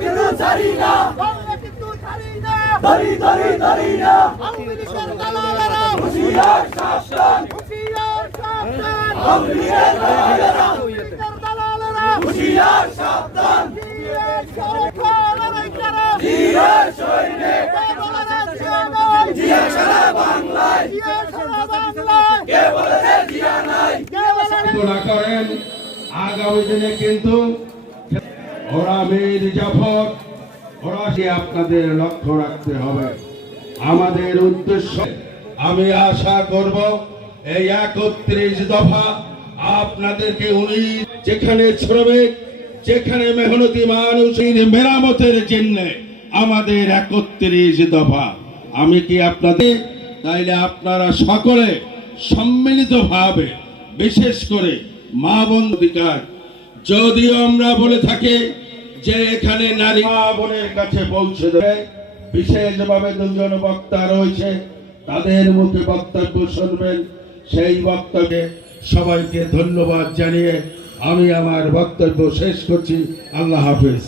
কিন্তু ছাড়ি না। ধরি ধরি ধরি না। হুশিয়ার সাবধান। হুঁশিয়ার সাবধান। হুশিয়ার সাবধান। জিয়া জিয়া সারা বাংলায়। কে বলেছে জিয়া নাই? করেন। আগামী দিনে কিন্তু ওরা মীর জাফর, ওরা আপনাদের লক্ষ্য রাখতে হবে। আমাদের উদ্দেশ্য, আমি আশা করব এই একত্রিশ দফা আপনাদেরকে উনি যেখানে শ্রমিক, যেখানে মেহনতি মানুষের মেরামতের জন্য আমাদের একত্রিশ দফা। আমি কি আপনাদের, তাইলে আপনারা সকলে সম্মিলিতভাবে, বিশেষ করে মা বোন অধিকার, যদিও আমরা বলে থাকি যে এখানে নারী মা বোনের কাছে পৌঁছে দেবে। বিশেষভাবে দুজন বক্তা রয়েছে। তাদের মুখে বক্তব্য শুনবেন। সেই বক্তব্যে সবাইকে ধন্যবাদ জানিয়ে আমি আমার বক্তব্য শেষ করছি। আল্লাহ হাফেজ।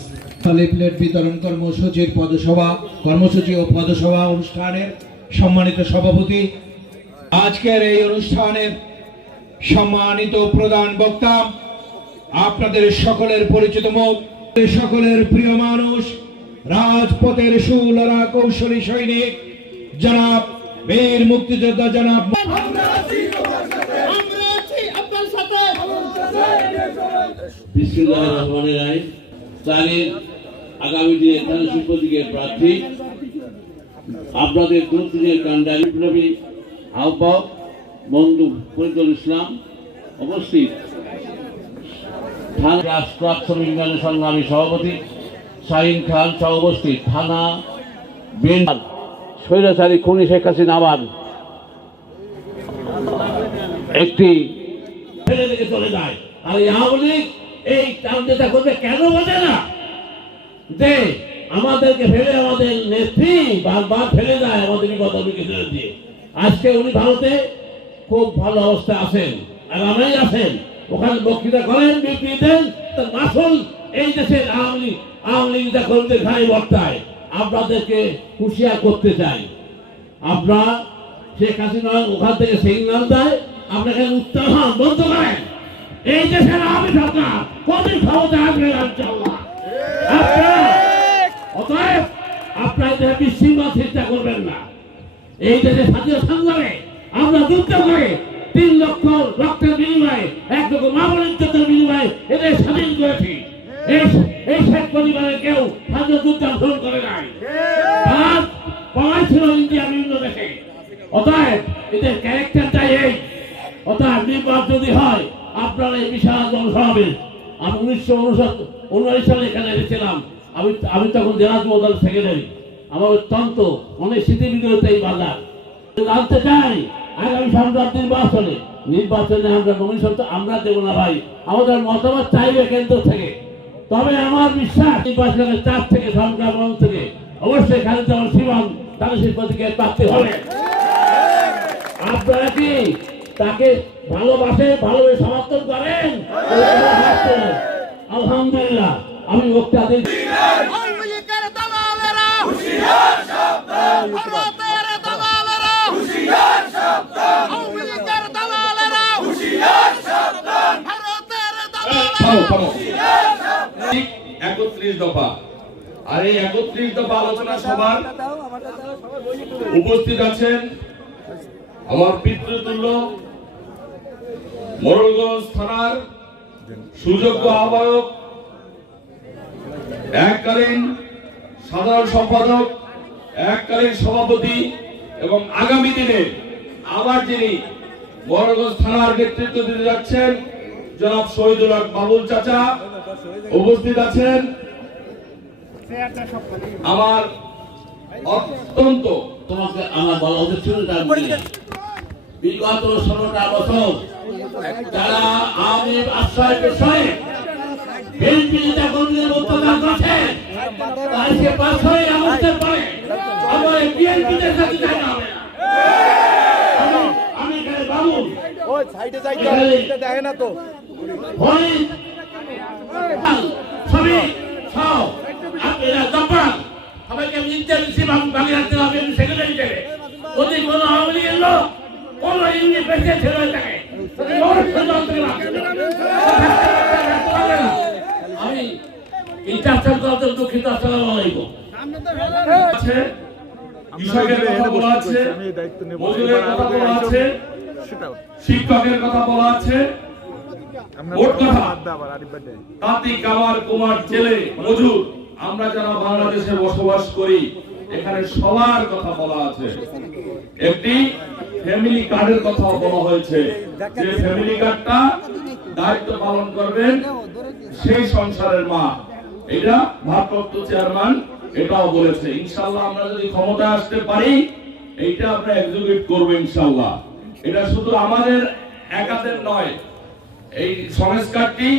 লিফলেট বিতরণ কর্মসূচির পদসভা কর্মসূচি ও পদসভা অনুষ্ঠানের সম্মানিত সভাপতি। আজকের এই অনুষ্ঠানের সম্মানিত প্রধান বক্তা আপনাদের সকলের পরিচিত মুখ সকলের প্রিয় মানুষ, রাজপথের সুলরা কৌশলী সৈনিক, জনাব বীর মুক্তিযোদ্ধা জনাব আগামী দিনে প্রার্থী কাণ্ডা বিপ্লবী আহ্বায়ক বন্ধু ফরিদুল ইসলাম উপস্থিত। সভাপতি খান স্বৈরাচারী খুনি শেখ হাসিনা একটি যায়। আর কেন না? আমাদেরকে ফেলে আমাদের নেত্রী বারবার ফেলে যায় আমাদের দিয়ে। আজকে উনি ভারতে খুব ভালো অবস্থায় আছেন, আরামেই আছেন। ওখানে বক্তৃতা করেন, বিবৃতি দেন তার এই দেশের আওয়ামী আওয়ামী লীগ বর্তায় আপনাদেরকে হুঁশিয়ার করতে চাই। আপনারা শেখ হাসিনা ওখান থেকে সিগন্যাল দেয়, আপনাকে উত্তর হন বন্ধ করেন। এই দেশের আমি সরকার কদিন ক্ষমতা আসবে আপনারা, অতএব আপনারা বিশৃঙ্খল চেষ্টা করবেন না। এই দেশে স্বাধীন সংগ্রামে আমরা যুদ্ধ করে তিন লক্ষ রক্তের বিনিময়ে এক লক্ষ মামলা ইজ্জতের বিনিময়ে এদের স্বাধীন করেছি। এই এই শেখ পরিবারের কেউ স্বাধীন যুদ্ধে করে নাই। তার পাওয়াই ছিল ইন্ডিয়া বিভিন্ন দেশে। অতএব এদের ক্যারেক্টারটাই এই। অতএব নির্বাচন যদি হয় আপনারা এই বিশাল জনসমাবেশ। আমি উনিশশো উনআশি সালে এখানে এসেছিলাম। আমি আমি তখন জেলা যুবদল সেক্রেটারি। আমার অত্যন্ত অনেক স্মৃতিবিগত এই বাজার জানতে চাই আগামী সম্রাট নির্বাচনে নির্বাচনে আমরা নমিনেশন তো আমরা দেবো না ভাই। আমাদের মতামত চাইবে কেন্দ্র থেকে। তবে আমার বিশ্বাস, নির্বাচনের চার থেকে, সংগ্রাম থেকে, অবশ্যই খালেদা সীমান তাদের প্রতীকে প্রাপ্তি হবে। আপনারা কি তাকে ভালোবাসে ভালোভাবে সমর্থন করেন? আলহামদুলিল্লাহ, আমি বক্তা দিচ্ছি আওয়ামী লীগের দালালেরা হুশিয়ার সাবধান ভারতের দালালেরা হুশিয়ার সাবধান আওয়ামী লীগের দালালেরা হুশিয়ার সাবধান ভারতের উপস্থিত আছেন আমার পিতৃতুল্য মোরলগঞ্জ থানার সুযোগ্য আহ্বায়ক, এককালীন সাধারণ সম্পাদক, এককালীন সভাপতি এবং আগামী দিনে আবার যিনি মোরলগঞ্জ থানার নেতৃত্ব দিতে যাচ্ছেন জনাব শহীদুল হক বাবুল চাচা উপস্থিত আছেন আমার অত্যন্ত তোমাকে আমার বলা উচিত ছিল। বিগত ষোলোটা বছর যারা আমি আশ্রয় বিষয়ে কর্মীদের করছে আমার সাথে দেখা হবে না। আমি- এখানে বাবু ওই সাইডে এখানে দেখে না তো হরিণ, শ্রমিক, সব, আপনি তাকে ইন্টারভিউ বাঙালি হাতে হবে সেক্রেটারি হিসেবে। যদি কোনো আওয়ামী লীগের লোক কোন ইউনিট বেঁচে ছিল থাকে আমি ইন্টারভিউ করতে দুঃখিত আসসালামু আলাইকুম। আছে কৃষকের কথা বলা আছে মজুরের কথা বলা আছে শিক্ষকের কথা বলা আছে। মোট কথা তাঁতি কামার কুমার ছেলে মজুর আমরা যারা বাংলাদেশে বসবাস করি এখানে সবার কথা বলা আছে। একটি ফ্যামিলি কার্ডের কথা বলা হয়েছে। যে ফ্যামিলি কার্ডটা দায়িত্ব পালন করবেন সেই সংসারের মা। এটা ভারপ্রাপ্ত চেয়ারম্যান এটাও বলেছে। ইনশাল্লাহ আমরা যদি ক্ষমতা আসতে পারি এইটা আমরা এক্সিকিউট করব ইনশাল্লাহ এটা শুধু আমাদের একাদের নয় এই সংস্কারটি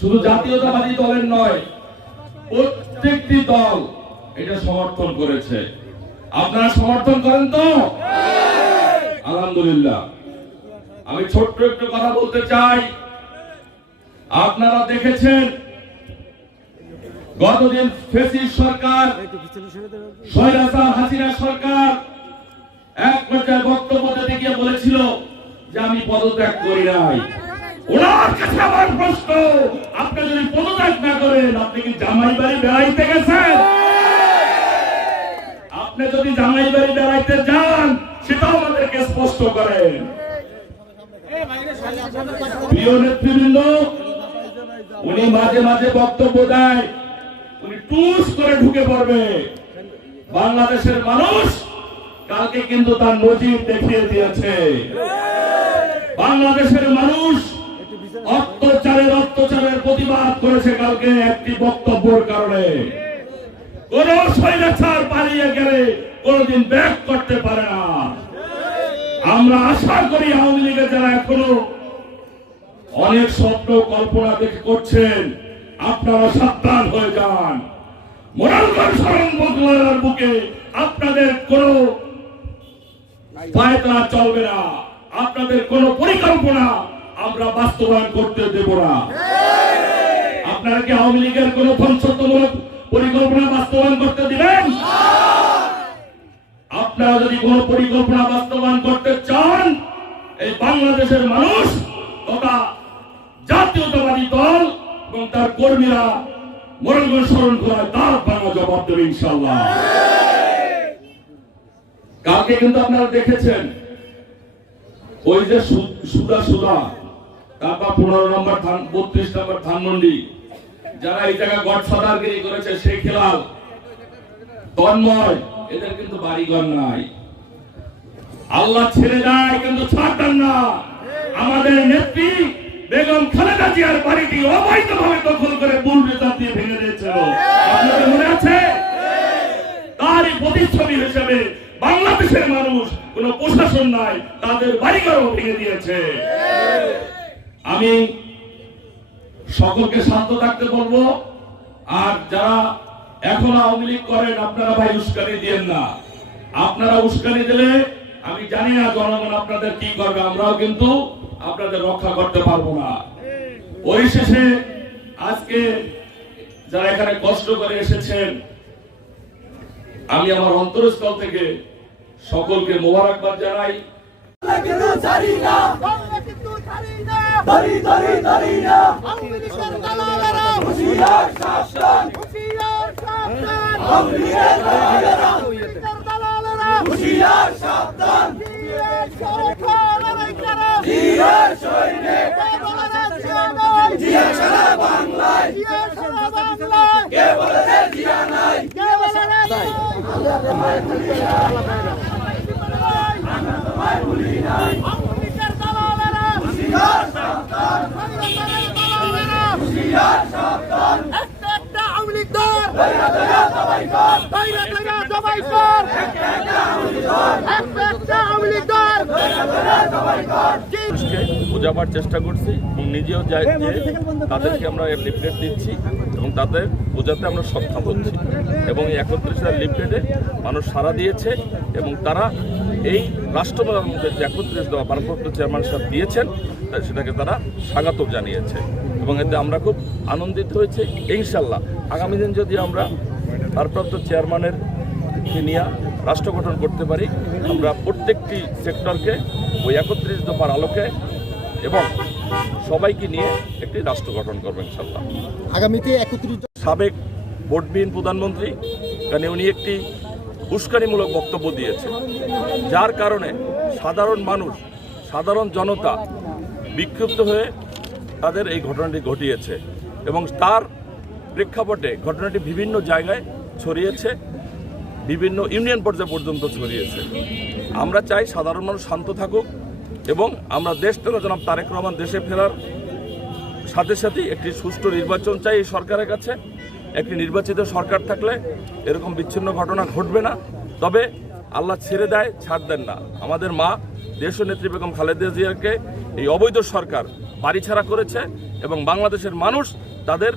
শুধু জাতীয়তাবাদী দলের নয় প্রত্যেকটি দল এটা সমর্থন করেছে। আপনারা সমর্থন করেন তো? আলহামদুলিল্লাহ। আমি ছোট্ট একটু কথা বলতে চাই। আপনারা দেখেছেন গতদিন ফেসিস সরকার সৈরাসা হাসিনা সরকার এক পর্যায়ে বক্তব্য দিতে গিয়ে বলেছিল যে আমি পদত্যাগ করি নাই। ওনার কাছে আমার প্রশ্ন, আপনি যদি পদত্যাগ না করেন, আপনি কি জামাই বাড়ি বেড়াইতে গেছেন? আপনি যদি জামাই বাড়ি বেড়াইতে যান, সেটাও আমাদেরকে স্পষ্ট করেন। প্রিয় নেতৃবৃন্দ, উনি মাঝে মাঝে বক্তব্য দেয়, উনি টুস করে ঢুকে পড়বে। বাংলাদেশের মানুষ কালকে কিন্তু তার নজির দেখিয়ে দিয়েছে। বাংলাদেশের মানুষ প্রতিবাদ করেছে কালকে একটি বক্তব্যের কারণে। কোন পালিয়ে গেলে কোনদিন করতে পারে না। আমরা আশা করি আওয়ামী লীগের যারা এখনও অনেক স্বপ্ন কল্পনা দেখে করছেন, আপনারা সাবধান হয়ে যান। মোরালগঞ্জ বুকে আপনাদের কোনো পায়তারা চলবে না। আপনাদের কোনো পরিকল্পনা আমরা বাস্তবায়ন করতে দেব না। আপনারা কি আওয়ামী লীগের কোন ধ্বংসত্বমূলক পরিকল্পনা বাস্তবায়ন করতে দিবেন? আপনারা যদি কোন পরিকল্পনা বাস্তবায়ন করতে চান, এই বাংলাদেশের মানুষ তথা জাতীয়তাবাদী দল এবং তার কর্মীরা মোরালগঞ্জ স্মরণ করায় তার বাংলা জবাব দেবে ইনশাল্লাহ কালকে কিন্তু আপনারা দেখেছেন, ওই যে সুদা সুদা, তারপর পনেরো নম্বর বত্রিশ নম্বর ধানমন্ডি যারা এই জায়গায় গডফাদারগিরি করেছে সেই খেলাল তন্ময়, এদের কিন্তু বাড়িঘর নাই। আল্লাহ ছেড়ে দেয়, কিন্তু ছাড়তেন না। আমাদের নেত্রী বেগম খালেদা জিয়ার বাড়িটি অবৈধভাবে দখল করে নেতা দিয়ে ভেঙে দিয়েছিল। আপনাদের মনে আছে? তারই প্রতিচ্ছবি হিসেবে বাংলাদেশের মানুষ, কোন প্রশাসন নাই, তাদের বাড়িঘরও ভেঙে দিয়েছে। আমি সকলকে শান্ত থাকতে বলব। আর যারা এখন আওয়ামী লীগ করেন, আপনারা ভাই উস্কানি দিয়েন না। আপনারা উস্কানি দিলে, আমি জানি না জনগণ আপনাদের কি করবে, আমরাও কিন্তু আপনাদের রক্ষা করতে পারব না। পরিশেষে আজকে যারা এখানে কষ্ট করে এসেছেন, আমি আমার অন্তরস্থল থেকে সকলকে মোবারকবাদ জানাই। বাংলা কিন্তু ছাড়ি না। হুশিয়ার সাবধান। হুঁশিয়ার দালালেরা হুশিয়ার সাবধান। জিয়ার সৈনিক। জিয়া সারা বাংলায়। কে বলেছে জিয়া নাই। কে বলে রে আওয়ামী লীগের দালালেরা হুশিয়ার সাবধান বাংলাদেশের দালালেরা হুশিয়ার সাবধান একটা একটা আওয়ামী লীগ দয়া সবাই কর আওয়ামী লীগ বোঝাবার চেষ্টা করছি এবং নিজেও যাই যে তাদেরকে আমরা লিফলেট দিচ্ছি এবং তাদের বোঝাতে আমরা সক্ষম হচ্ছি। এবং এই একত্রিশ হাজার লিফলেটে মানুষ সাড়া দিয়েছে এবং তারা এই মধ্যে যে একত্রিশ দেওয়া ভারপ্রাপ্ত চেয়ারম্যান সাহেব দিয়েছেন সেটাকে তারা স্বাগত জানিয়েছে। এবং এতে আমরা খুব আনন্দিত হয়েছি। ইনশাল্লাহ আগামী দিন যদি আমরা ভারপ্রাপ্ত চেয়ারম্যানের নিয়ে রাষ্ট্র গঠন করতে পারি আমরা প্রত্যেকটি সেক্টরকে ওই একত্রিশ দফার আলোকে এবং সবাইকে নিয়ে একটি রাষ্ট্র গঠন করব ইনশাল্লাহ আগামীতে একত্রিশ সাবেক ভোটবিহীন প্রধানমন্ত্রী কারণ উনি একটি উস্কানিমূলক বক্তব্য দিয়েছে। যার কারণে সাধারণ মানুষ, সাধারণ জনতা বিক্ষুব্ধ হয়ে তাদের এই ঘটনাটি ঘটিয়েছে এবং তার প্রেক্ষাপটে ঘটনাটি বিভিন্ন জায়গায় ছড়িয়েছে, বিভিন্ন ইউনিয়ন পর্যায় পর্যন্ত ছড়িয়েছে। আমরা চাই সাধারণ মানুষ শান্ত থাকুক এবং আমরা দেশ থেকে জনাব তারেক রহমান দেশে ফেরার সাথে সাথে একটি সুষ্ঠু নির্বাচন চাই এই সরকারের কাছে। একটি নির্বাচিত সরকার থাকলে এরকম বিচ্ছিন্ন ঘটনা ঘটবে না। তবে আল্লাহ ছেড়ে দেয়, ছাড় দেন না। আমাদের মা দেশ নেত্রী বেগম খালেদা জিয়াকে এই অবৈধ সরকার বাড়ি ছাড়া করেছে এবং বাংলাদেশের মানুষ তাদের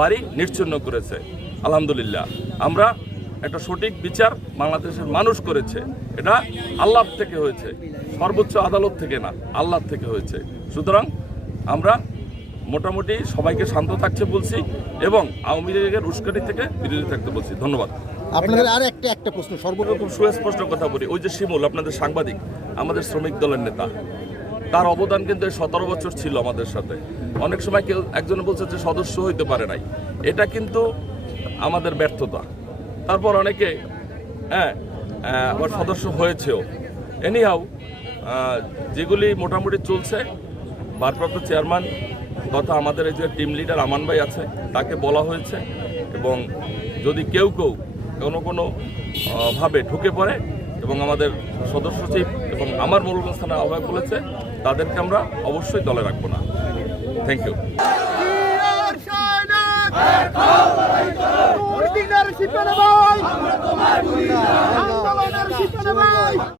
বাড়ি নিশ্চিন্ন করেছে। আলহামদুলিল্লাহ। আমরা একটা সঠিক বিচার বাংলাদেশের মানুষ করেছে। এটা আল্লাহ থেকে হয়েছে। সর্বোচ্চ আদালত থেকে না আল্লাহ থেকে হয়েছে। সুতরাং আমরা মোটামুটি সবাইকে শান্ত থাকছে বলছি এবং আওয়ামী লীগের উস্কানি থেকে বিরোধী থাকতে বলছি। ধন্যবাদ। আপনাদের আর একটা একটা প্রশ্ন সর্ব খুব সুস্পষ্ট কথা বলি। ওই যে শিমুল আপনাদের সাংবাদিক আমাদের শ্রমিক দলের নেতা। তার অবদান কিন্তু সতেরো বছর ছিল আমাদের সাথে। অনেক সময় কেউ একজন বলছে যে সদস্য হইতে পারে নাই। এটা কিন্তু আমাদের ব্যর্থতা। তারপর অনেকে হ্যাঁ আবার সদস্য হয়েছেও। এনিহাও যেগুলি মোটামুটি চলছে ভারপ্রাপ্ত চেয়ারম্যান তথা আমাদের এই যে টিম লিডার আমান ভাই আছে, তাকে বলা হয়েছে এবং যদি কেউ কেউ কোনো কোনো ভাবে ঢুকে পড়ে এবং আমাদের সদস্য সচিব এবং আমার মূলগঞ্জ থানার আহ্বায়ক বলেছে, তাদেরকে আমরা অবশ্যই দলে রাখব না। Thank you